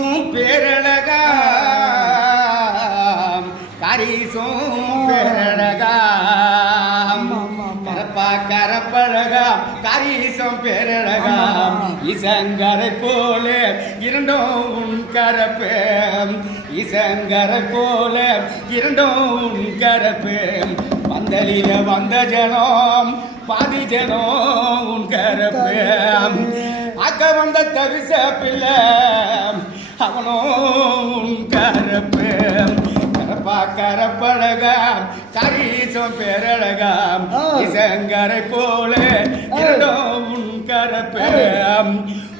காரிசும் பேரழகா காரிசும் பேரழகா கரப்பா கரப்பழகா காரிசும் பேரழகா இசங்கரை போல இரண்டும் உன் கரப்பே இசங்கரை போல இரண்டும் உன் கரப்பே பந்தலில வந்த ஜனம் பாதி ஜனம் உன் கரப்பே அக்க வந்த தவிச பிள்ளை அவனும் உன் கரப்பே கரப்பா கரப்பழகா கரீசம் பேரழகா இசங்கரை போல இரண்டும் உன் கரப்பே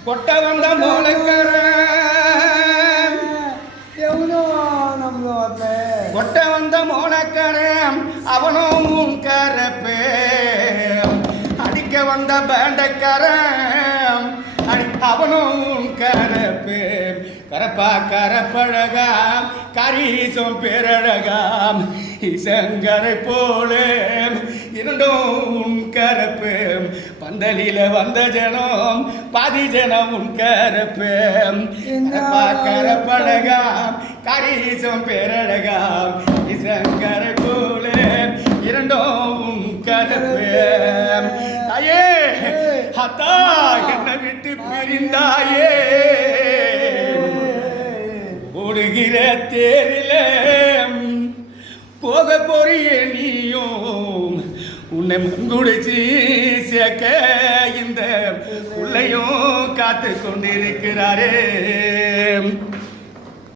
கொட்ட வந்த மூலக்கர கொட்ட வந்த மோனக்கரம் அவனும் உன் கரப்பே அடிக்க வந்த பேண்டக்கரம் அவனும் உன் கரப்பே கரப்பா கரப்பழகாம் கரீசம் பேரழகாம் இசங்கரை போல இரண்டும் உன் கரப்பே பந்தலில வந்த ஜனம் பாதி ஜனம் உன் கரப்பே கரப்பா கரப்பழகாம் கரீசம் பேரழகாம் இசங்கரை போல இரண்டும் உன் கரப்பே தாயே அத்தா என்னை விட்டு பிரிந்தாயே ஓடுகிற தேரில போக போறிய நீயும் உன்னை முன்குடிச்சு சேர்க்க இந்த உள்ளையும் காத்து கொண்டிருக்கிறாரே